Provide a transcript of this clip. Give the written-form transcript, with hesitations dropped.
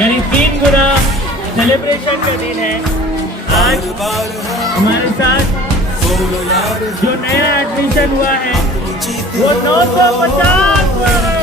यानी 3 गुना सेलिब्रेशन का दिन है आज। हमारे साथ जो नया एडमिशन हुआ है वो 950